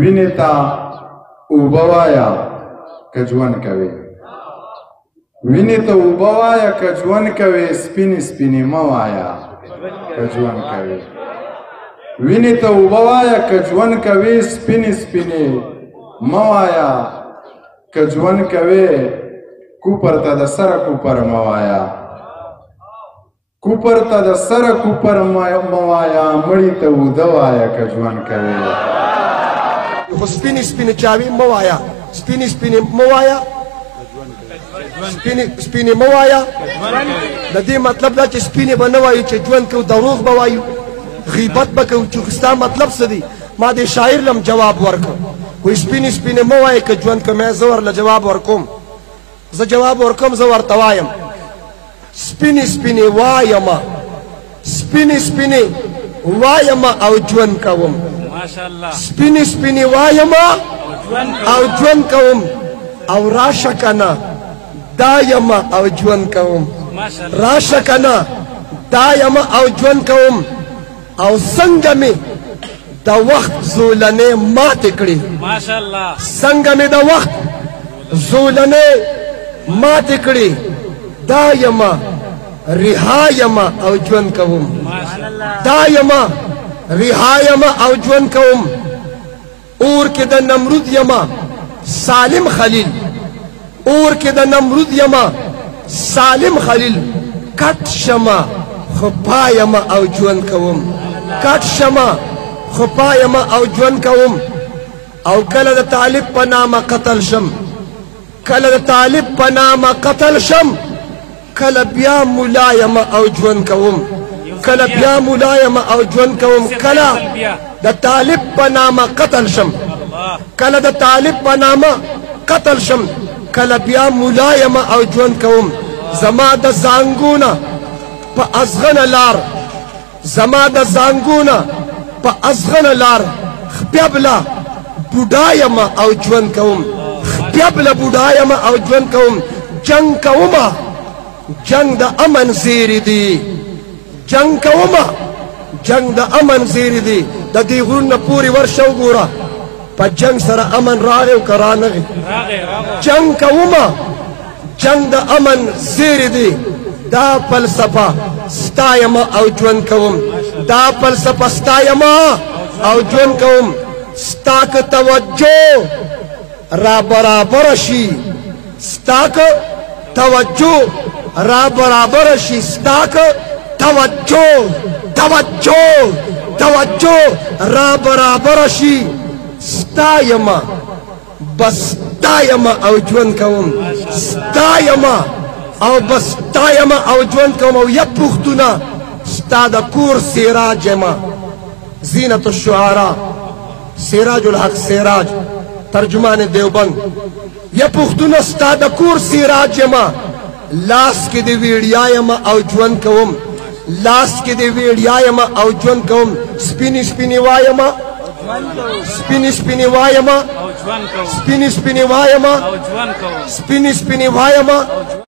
وینې ته اوبه وایه که ژوند کوې وینې ته اوبه وایه که ژوند کوې سپینې سپینې مه وایه که ژوند کوې وینې ته اوبه وایه که ژوند کوې سپینې سپینې مه وایه که ژوند کوې کوپر ته د سره کوپر مه وایه کوپر ته د سره کوپر مه وایه مړي ته اوده وایه که ژوند کوې خو سپینې سپینې چاوې مه وایه سپینې سپینې مه وایه سپینې مه وایه د دې مطلب دا چې سپینې به نه وایو چې ژوند کوو دروغ به وایو غیبت به کوو چې ستا مطلب څه دی ما دې شاعر لم جواب ورکړ وایي سپینې سپینې مه وایه که ژوند کوم زه ورله جواب ورکوم زه جواب ورکوم زه ورته وایم سپینې سپینې وایمه سپینې سپینې وایمه او ژوند کوم سپینې سپینې وایمه او ژوند کوم او راشه کنه دا یمه او ژوند کوم راشه کنه دا یمه او ژوند کوم او څنګه مې د وخت زولنې ماتې کړې څنګه مې د وخت زولنې ماتې کړې دا یمه رها یمه او ژوند کوم دا یمه رها یمه او ژوند کوم اور کې د نمرود یمه سالم خلیل اور کې د نمرود یمه سالم خلیل کټ شمه خو پایمه او ژوند کوم کټ شمه خو پایمه او ژوند کوم او کله د طالب په نامه قتل شم کله د طالب په نامه قتل شم کله بیا ملایمه او ژوند کوم کله بیا ملایمه او ژوند کوم کله د طالب په نامه قتل شم کله د طالب په نامه قتل شم کله بیا ملایمه او ژوند کوم زما د زانګونه په ازغنه لار زما د زانګونه په ازغنه لار خپیبله بوډایمه او ژوند کوم خپیبله بوډایمه او ژوند کوم جنگ کومه جنگ د امن زیری دی جنگ کومه جنگ د امن زیری دی د دې غرونه پورې ورشه وګوره په جنگ سره امن راغی او که رانغی جنگ کومه جنگ د امن زیری دی دا فلسفه ستایمه او ژوند کوم دا فلسفه ستایمه او ژوند کوم ستا که توجه را برابر شي ستا که توجه را برابر شي ستا که توجه را برابر شي ستایمه بس ستایمه او ژوند کوم ستایمه او بس ستایمه او ژوند کوم او یا پښتونه ستا د کور سراج یمه زینت الشعراء سراج الحق سراج ترجمان دیوبند یا پښتونه ستا د کور سراج یمه لاس کې د ویړیا یمه او ژوند کوم لاس کې د ویړیا یمه او ژوند کوم سپینې سپینې وایمه سپینې سپینې وایمه سپینې سپینې وایمه سپینې سپینې وایمه